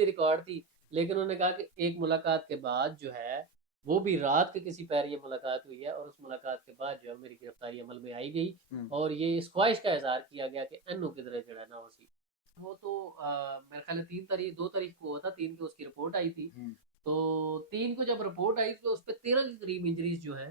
The record थी, लेकिन उन्होंने कहा कि एक मुलाकात के बाद जो है वो भी रात के किसी पैर ये मुलाकात हुई है, और उस मुलाकात के बाद जो है मेरी गिरफ्तारी अमल में आई गई और ये इस ख्वाहिश का इजहार किया गया कि एनओ किधर जड़ा ना वसी। वो तो मेरे ख्याल है 2 तारीख को हुआ था, 3 को उसकी रिपोर्ट आई थी। तो 3 को जब रिपोर्ट आई तो उस पर 13 के करीब इंजरीज जो है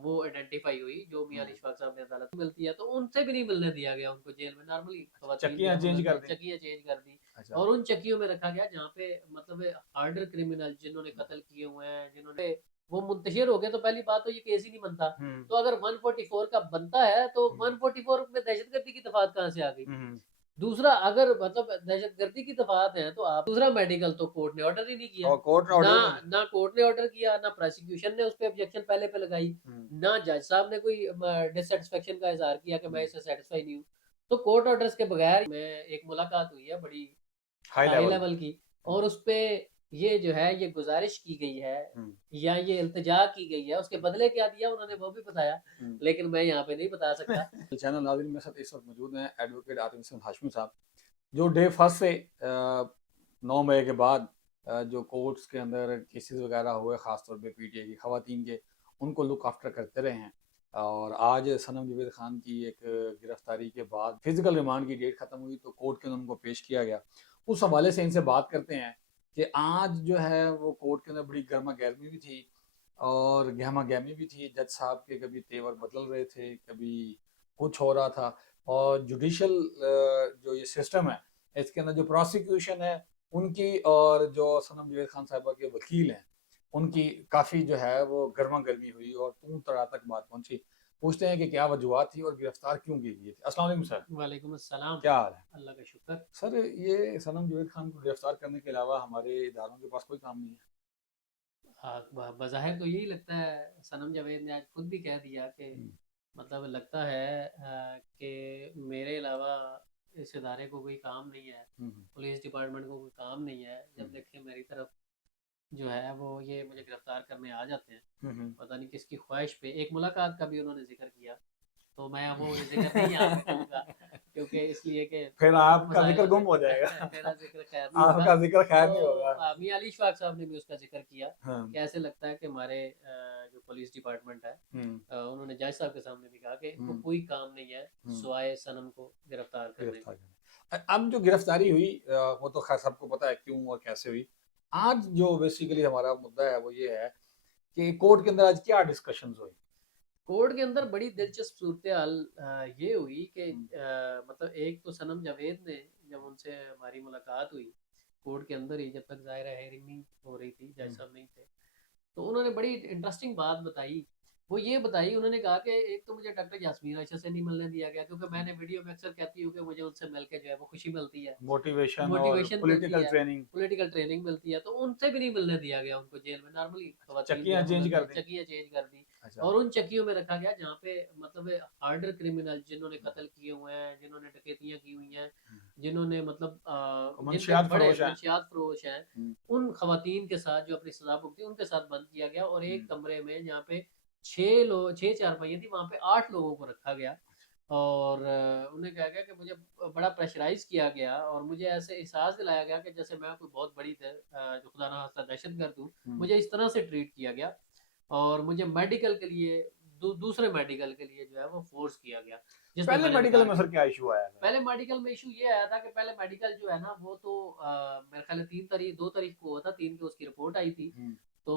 वो आइडेंटिफाई हुई, जो मियां इशफाक साहब ने अदालत में मिलती है, तो उनसे भी नहीं मिलने दिया गया उनको जेल में। नॉर्मली चक्कियां चेंज कर दी। चक्कियां चेंज कर दी अच्छा। और उन चक्कियों में रखा गया जहाँ पे मतलब हार्डर क्रिमिनल जिन्होंने कत्ल किए हुए हैं, जिन्होंने वो मुंतशिर हो गए, तो पहली बात तो ये केस ही नहीं बनता। तो अगर 144 का बनता है तो 144 में दहशतगर्दी की दफात कहाँ से आ गई? दूसरा, अगर मतलब दहशतगर्दी की दफात है तो आप दूसरा मेडिकल तो कोर्ट ने ऑर्डर ही नहीं किया, और कोर्ट ने ना ऑर्डर ना कोर्ट ने ऑर्डर किया, ना प्रोसिक्यूशन ने उस पर ऑब्जेक्शन पहले पे लगाई, ना जज साहब ने कोई डिससेटिस्फेक्शन का इजहार किया कि मैं इससे सेटिस्फाई नहीं हूँ। तो कोर्ट ऑर्डर्स के बगैर में एक मुलाकात हुई है बड़ी हाई हाई लेवल लेवल की, और उस पे ये जो है ये गुजारिश की गई है या ये इल्तिजा की गई है, उसके बदले क्या दिया उन्होंने वो भी बताया, लेकिन मैं यहाँ पे नहीं बता सकता। चैनल नाज़रीन मेरे साथ इस वक्त मौजूद हैं एडवोकेट आतिफ हसन हाशमी साहब, जो डे फर्स्ट से 9 मई के बाद जो कोर्ट्स के अंदर केसेस वगैरह हुए, ख़ासतौर पे पीटीआई की ख़वातीन के, उनको लुक आफ्टर करते रहे हैं। और आज सनम जवेद खान की एक गिरफ्तारी के बाद फिजिकल रिमांड की डेट ख़त्म हुई तो कोर्ट के अंदर उनको पेश किया गया। उस हवाले से इनसे बात करते हैं कि आज जो है वो कोर्ट के अंदर बड़ी गर्मा गर्मी भी थी और गहमा गहमी भी थी। जज साहब के कभी तेवर बदल रहे थे, कभी कुछ हो रहा था। और जुडिशल जो ये सिस्टम है, इसके अंदर जो प्रोसिक्यूशन है उनकी और जो सनम जवेद खान साहिबा के वकील हैं उनकी काफ़ी जो है वो गर्मा गर्मी हुई और तू तड़ा तक बात पहुंची। पूछते हैं कि क्या वजूहत थी और गिरफ्तार क्यों की गई थी। अस्सलाम वालेकुम सर। वालेकुम अस्सलाम। क्या हाल है? अल्लाह का शुक्र। सर, ये सनम जवेद खान को गिरफ्तार करने के अलावा हमारे इदारों के पास कोई काम नहीं है। बज़ाहिर तो यही लगता है, सनम जावेद ने आज खुद भी कह दिया कि मतलब लगता है कि मेरे अलावा इस इदारे को कोई काम नहीं है, पुलिस डिपार्टमेंट को कोई काम नहीं है। जब देखें मेरी तरफ जो है वो ये मुझे गिरफ्तार करने आ जाते हैं, पता नहीं किसकी ख्वाहिश पे। एक मुलाकात का भी उन्होंने जिक्र किया, तो मैं वो जिक्र नहीं यहाँ पे करूँगा, क्योंकि इसलिए कि फिर आपका जिक्र मसाइल गुम हो जाएगा। मेरा जिक्र खैर नहीं होगा। आपका जिक्र खैर नहीं तो होगा। मियां अली इशफाक साहब ने भी उसका जिक्र किया हाँ। कि ऐसे लगता है कि हमारे जो पुलिस डिपार्टमेंट है, उन्होंने जज साहब के सामने भी कहा कि इनको कोई काम नहीं है सिवाय सनम को गिरफ्तार करने का। अब जो गिरफ्तारी हुई वो तो खैर सबको पता है क्यों और कैसे हुई। आज जो बेसिकली हमारा मुद्दा है वो ये है कि कोर्ट के अंदर आज क्या डिस्कशंस हुई। कोर्ट के अंदर बड़ी दिलचस्प सूरत हाल ये हुई कि मतलब एक तो सनम जावेद ने जब उनसे हमारी मुलाकात हुई कोर्ट के अंदर ही, जब तक ज़ाहिर है हेयरिंग नहीं हो रही थी, जज साहब नहीं थे, तो उन्होंने बड़ी इंटरेस्टिंग बात बताई। वो ये बताई, उन्होंने कहा कि एक तो मुझे डॉक्टर यास्मीन आयशा से नहीं मिलने दिया गया, क्योंकि मैंने वीडियो में अक्सर कहती हूँ कि मुझे उनसे मिलकर जो है वो खुशी मिलती है, मोटिवेशन और मोटिवेशन मिलती पॉलिटिकल है, ट्रेनिंग। पॉलिटिकल ट्रेनिंग मिलती है, तो उनसे भी नहीं मिलने दिया गया उनको जेल में। नॉर्मली चक्कियां चेंज कर दी। चक्कियां चेंज कर दी अच्छा। और उन चक्कियों में रखा गया जहाँ पे मतलब हार्डर क्रिमिनल जिन्होंने कत्ल किए हुए हैं, जिन्होंने डकैतियां की हुई हैं, जिन्होंने मतलब मंशियात बड़े फरोश हैं। मंशियात फरोश हैं, उन खवातीन के साथ जो अपनी सजा भुगती उनके साथ बंद किया गया। और एक कमरे में जहाँ पे 6 चारपाइयाँ थी, वहाँ पे 8 लोगों को रखा गया और उन्हें कहा गया कि मुझे बड़ा प्रेशराइज किया गया और मुझे ऐसे एहसास दिलाया गया कि जैसे मैं कोई बहुत बड़ी जो खुदा ना खास्ता दहशतगर्द हूँ। मुझे इस तरह से ट्रीट किया गया और मुझे मेडिकल के लिए दूसरे मेडिकल के लिए जो है वो फोर्स किया गया। पहले मेडिकल में सर क्या इशू आया था? पहले मेडिकल में इशू ये आया था कि पहले मेडिकल जो है ना वो तो मेरे ख्याल है 2 तारीख को हुआ था, 3 को उसकी रिपोर्ट आई थी। तो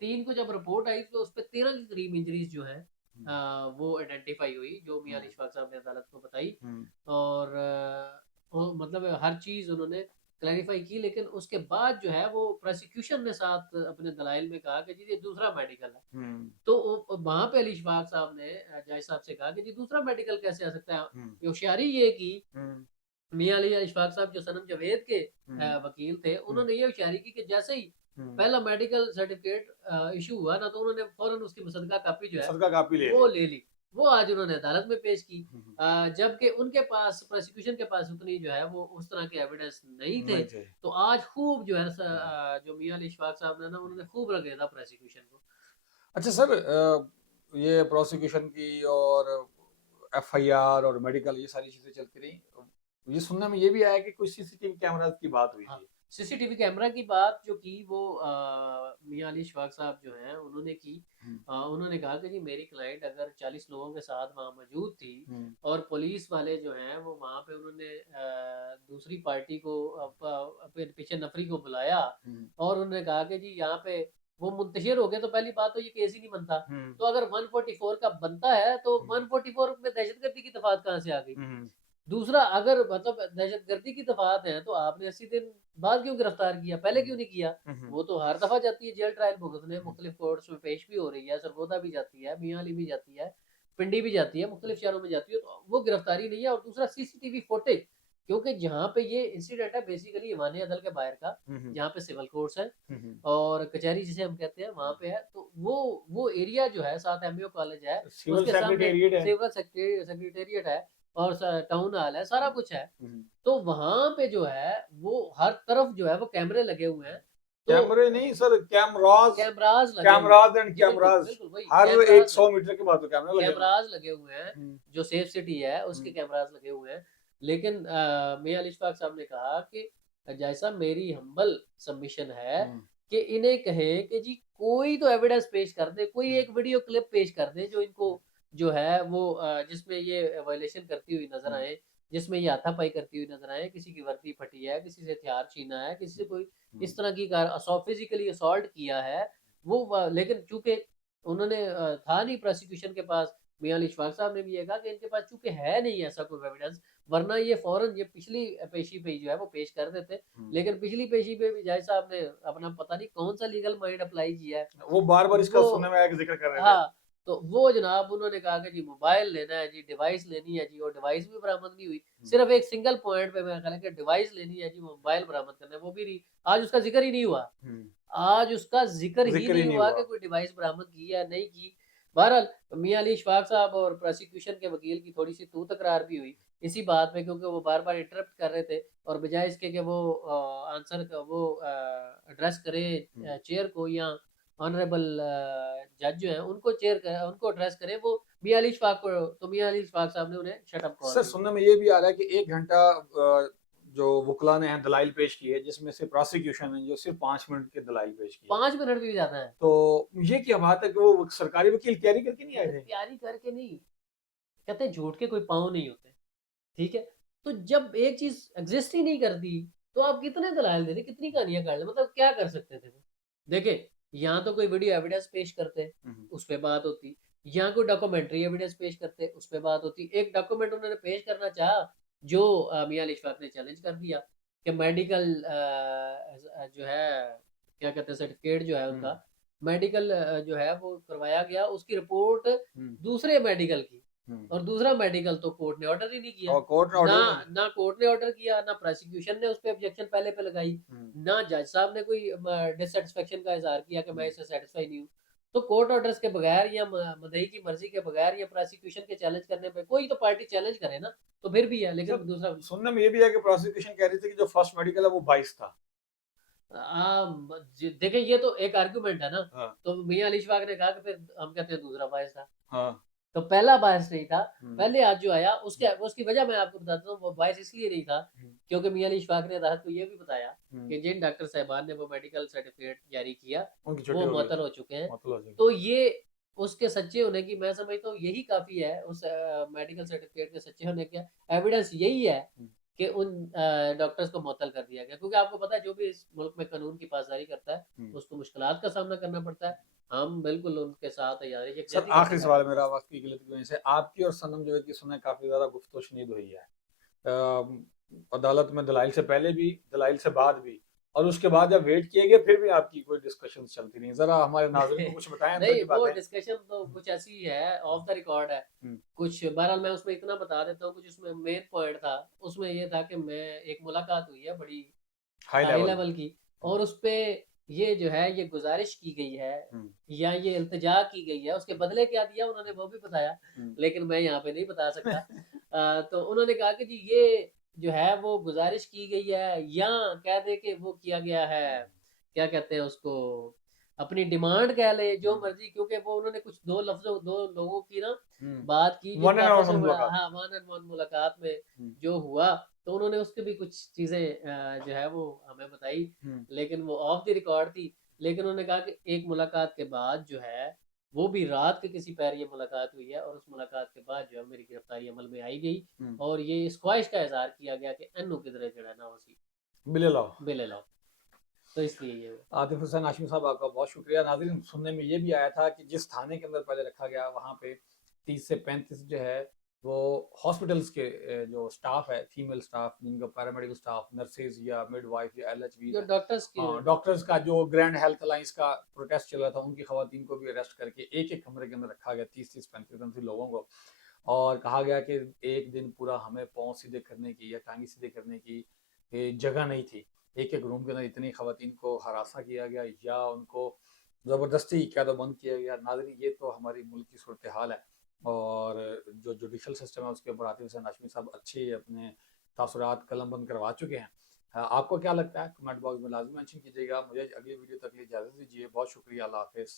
3 को जब रिपोर्ट आई तो उस पर 13 के करीब इंजरीज जो है वो आइडेंटिफाई हुई, जो मियां अली इशफाक साहब ने अदालत को बताई। और मतलब हर चीज उन्होंने क्लैरिफाई की, लेकिन उसके बाद जो है वो प्रोसिक्यूशन ने साथ अपने दलाइल में कहा कि जी ये दूसरा मेडिकल है। तो वहां पे अली इशफाक साहब ने जज साहब से कहा कि जी दूसरा मेडिकल कैसे आ सकता है। होशियारी ये की मियां अली इशफाक साहब जो सनम जावेद के वकील थे, उन्होंने ये होशियारी की कि जैसे ही पहला मेडिकल सर्टिफिकेट इशू हुआ ना, तो उन्होंने फौरन उसकी मुसद्दका कापी जो है वो ले ली। वो आज उन्होंने अदालत में पेश की, जबकि उनके पास प्रोसिक्यूशन के पास उतनी जो है वो उस तरह के एविडेंस नहीं थे। तो आज खूब जो है जो मियां अली इशफाक साहब ने ना उन्होंने खूब रगेदा प्रोसिक्यूशन को। अच्छा सर, ये प्रोसिक्यूशन की और एफआईआर और मेडिकल ये सारी चीजें चलती रही। ये सुनने में ये भी आया कि कुछ सीसीटीवी कैमरास की बात हुई थी। सीसीटीवी कैमरा की बात जो की वो मियां अली इशफाक साहब जो हैं उन्होंने की। उन्होंने कहा कि जी मेरी क्लाइंट अगर 40 लोगों के साथ वहाँ मौजूद थी और पुलिस वाले जो हैं वो वहाँ पे उन्होंने दूसरी पार्टी को अपने पीछे नफरी को बुलाया और उन्होंने कहा कि जी यहाँ पे वो मुंतशिर हो गए तो पहली बात तो ये केस ही नहीं बनता। तो अगर 144 का बनता है तो 144 में दहशतगर्दी की दफात कहाँ से आ गई? दूसरा, अगर मतलब दहशतगर्दी की दफात है तो आपने 80 दिन बाद क्यों गिरफ्तार किया, पहले क्यों नहीं किया? वो तो हर दफा जाती है जेल ट्रायल भुगतने, मुख्तलिफ कोर्ट्स में पेश भी हो रही है, सरगोदा भी जाती है, मियां अली भी जाती है, पिंडी भी जाती है, मुख्तलिफ शहरों में जाती है, तो वो गिरफ्तारी नहीं है। और दूसरा सीसीटीवी फुटेज, क्योंकि जहाँ पे ये इंसिडेंट है बेसिकली ईवान अदल के बाहर का, जहाँ पे सिविल कोर्ट्स है और कचहरी जिसे हम कहते हैं वहां पे है, तो वो एरिया जो है साथ एमईओ कॉलेज है, उसके सामने सिविल सेक्रेटेरिएट है और टाउन हॉल है, सारा कुछ है। तो वहां पे जो है वो हर तरफ जो है वो कैमरे लगे हुए हैं। तो कैमरे नहीं सर, कैमराज कैमराज लगे कैमराज एंड जी, बिल्कुल कैमराज बिल्कुल वही हर कैमराज 100 मीटर के बाद तो कैमरा लगे कैमराज लगे हुए हैं। जो सेफ सिटी है उसके कैमराज लगे हुए हैं। लेकिन मियां अली इशफाक साहब ने कहा कि जैसा मेरी हम्बल सबमिशन है कि इन्हें कहे कि जी कोई तो एविडेंस पेश कर दे, कोई एक वीडियो क्लिप पेश कर दे जो इनको जो है वो जिसमें ये वायलेशन करती हुई नजर आए, जिसमें ये हाथापाई करती हुई नजर आए, किसी की वर्दी फटी है, किसी से हथियार छीना है, किसी से कोई इस तरह की फिजिकली असॉल्ट किया है वो। लेकिन चूंकि उन्होंने था नहीं प्रोसिक्यूशन के पास, मियां अली इशफाक साहब ने भी ये कहा कि इनके पास चूंकि है नहीं ऐसा कोई एविडेंस, वरना ये फौरन ये पिछली पेशी पे जो है वो पेश कर देते। लेकिन पिछली पेशी पे भी जज साहब ने अपना पता नहीं कौन सा लीगल माइंड अप्लाई किया है, वो बार बार इसका सुनने में आया कि जिक्र कर रहे थे। हाँ, तो वो जनाब उन्होंने कहा कि जी मोबाइल लेना है जी, डिवाइस लेनी है जी, और डिवाइस भी बरामद नहीं हुई। सिर्फ एक सिंगल पॉइंट पे मेरा ख्याल है कि डिवाइस लेनी है जी, मोबाइल बरामद करना है, वो भी नहीं, आज उसका जिक्र ही नहीं हुआ। आज उसका जिक्र ही नहीं हुआ कि कोई डिवाइस बरामद की या नहीं की। बहरहाल मियां अली इशफाक साहब और प्रोसिक्यूशन के वकील की थोड़ी सी तू तकरार भी हुई इसी बात में, क्योंकि वो बार बार इंटरप्ट कर रहे थे और बजाय इसके कि वो आंसर वो एड्रेस करे चेयर को या ऑनरेबल जज जो है उनको उनको एड्रेस करे, वो मियां अली इशफाक को, तो मियां अली इशफाक साहब ने उन्हें शट अप कॉल सर सुनने में ये भी आ रहा है कि 1 घंटा जो वकला ने दलाइल पेश किए, जिसमें से प्रोसिक्यूशन ने जो सिर्फ 5 मिनट के दलाइल पेश किए, 5 मिनट भी ज्यादा है। तो ये क्या बात है कि वो सरकारी वकील तैयारी करके नहीं आए थे? तैयारी करके नहीं, कहते झूठ के कोई पाँव नहीं होते, ठीक है। तो जब एक चीज एग्जिस्ट ही नहीं करती तो आप कितने दलाइल दे रहे, कितनी कहानियां कर ले, मतलब क्या कर सकते थे वो? देखे, यहाँ तो कोई वीडियो एविडेंस पेश करते उस पर बात होती, यहाँ कोई डॉक्यूमेंट्री एविडेंस पेश करते उस पर बात होती। एक डॉक्यूमेंट उन्होंने पेश करना चाहा जो मियां अली इशफाक ने चैलेंज कर दिया कि मेडिकल जो है क्या कहते हैं सर्टिफिकेट जो है उनका मेडिकल जो है वो करवाया गया, उसकी रिपोर्ट दूसरे मेडिकल की, और दूसरा मेडिकल तो कोर्ट ने ऑर्डर ही नहीं किया। कोर्ट ने ना कोर्ट ने ऑर्डर किया, ना प्रोसिक्यूशन ने उस पर ऑब्जेक्शन पहले पे लगाई, ना जज साहब ने कोई डिससेटिस्फेक्शन का इजहार किया कि मैं इससे सेटिस्फाई नहीं हूँ। तो कोर्ट ऑर्डर्स के बगैर या मदई की मर्जी के बगैर या प्रोसिक्यूशन के चैलेंज करने पे कोई तो पार्टी चैलेंज करे ना, तो फिर भी है। लेकिन दूसरा सुनने में ये भी है कि प्रोसिक्यूशन कह रही थी कि जो फर्स्ट मेडिकल है वो 22 था। देखिए ये तो एक आर्गुमेंट है ना। तो मियां अली इशफाक ने कहा कि फिर हम कहते हैं दूसरा बायस था। तो पहला बायस नहीं था, पहले आज जो आया उसकी वजह मैं आपको बताता हूँ। वो बायस इसलिए नहीं था क्योंकि मियां अली इशफाक ने अदालत को ये भी बताया कि जिन डॉक्टर साहबान ने वो मेडिकल सर्टिफिकेट जारी किया वो मुअत्तल हो चुके हैं। तो ये उसके सच्चे होने की मैं समझता हूँ यही काफी है, उस मेडिकल सर्टिफिकेट के सच्चे होने का एविडेंस यही है कि उन डॉक्टर्स को मुअत्तल कर दिया गया। क्योंकि आपको पता है जो भी इस मुल्क में कानून की पासदारी करता है उसको मुश्किलात का सामना करना पड़ता है। हम बिल्कुल उनके साथ तैयार हैं। सर आखिरी सवाल मेरा, वक्त की किल्लत की वजह से, आपकी और सनम जावेद की सुनने काफी ज्यादा गुफ्तगू शनीद हुई है अदालत में, दलाइल से पहले भी, दलाइल से बाद भी, और उसके बाद जब वेट किए गए फिर भी आपकी कोई डिस्कशन चलती नहीं। जरा हमारे नाज़रीन को कुछ बताएं। नहीं, वो डिस्कशन तो कुछ ऐसी है ऑफ द रिकॉर्ड है कुछ। बहरहाल मैं उसमें इतना बता देता हूँ, कुछ उसमें मेन पॉइंट था, उसमें ये था कि मैं एक मुलाकात हुई है बड़ी हाई लेवल की, और उस पे ये जो है ये गुजारिश की गई है या ये इल्तिजा की गई है, उसके बदले क्या दिया उन्होंने वो भी बताया, लेकिन मैं यहाँ पे नहीं बता सकता। तो उन्होंने कहा कि जी ये जो है वो गुजारिश की गई है, या कह दे कि वो किया गया है, क्या कहते हैं उसको, अपनी डिमांड कह ले, जो मर्जी, क्योंकि वो उन्होंने कुछ दो लोगों की ना बात की, वन एंड वन मुलाकात में जो हुआ तो उन्होंने उसकी भी कुछ चीज़ें जो है वो हमें बताई, हम्म, लेकिन वो ऑफ द रिकॉर्ड थी। लेकिन उन्होंने कहा कि एक मुलाकात के बाद जो है, वो भी रात के किसी पैर ये मुलाकात हुई है, और उस मुलाकात के बाद जो है मेरी गिरफ्तारी अमल में आई गई, हम्म, और ये इस ख्वाहिश का इजहार किया गया कि एनू किधरे जड़ा ना वसी बिले लाओ। बिले लाओ, तो इसलिए ये हुआ। आतिफ हुसैन हाशमी साहब, आपका बहुत शुक्रिया। नाज़रीन, सुनने में ये भी आया था कि जिस थाने के अंदर पहले रखा गया, वहाँ पे 30 से 35 जो है वो हॉस्पिटल्स के जो स्टाफ है, फीमेल स्टाफ, जिनका पैरामेडिकल स्टाफ, नर्सेज या मिडवाइफ या एलएचवीज जो हैं, डॉक्टर्स की हाँ, डॉक्टर्स का जो ग्रैंड हेल्थ अलायंस का प्रोटेस्ट चल रहा था, उनकी खवातीन को भी अरेस्ट करके एक एक कमरे के अंदर रखा गया, 30-30, 35-35 लोगों को, और कहा गया कि एक दिन पूरा हमें पाँव सीधे करने की या टांगी सीधे करने की जगह नहीं थी। एक एक रूम के अंदर इतनी खवातीन को हरासा किया गया या उनको ज़बरदस्ती क़ैदोबंद किया गया। नाज़रीन, ये तो हमारी मुल्क की सूरत हाल है, और जो जुडिशल सिस्टम है उसके ऊपर आतिफ हुसैन हाशमी साहब अच्छे अपने तासुरात कलम बंद करवा चुके हैं। आपको क्या लगता है, कमेंट बॉक्स में लाजमी मेंशन कीजिएगा। मुझे अगली वीडियो तक के लिए इजाज़त दीजिए। बहुत शुक्रिया, अल्लाह हाफ़िज़।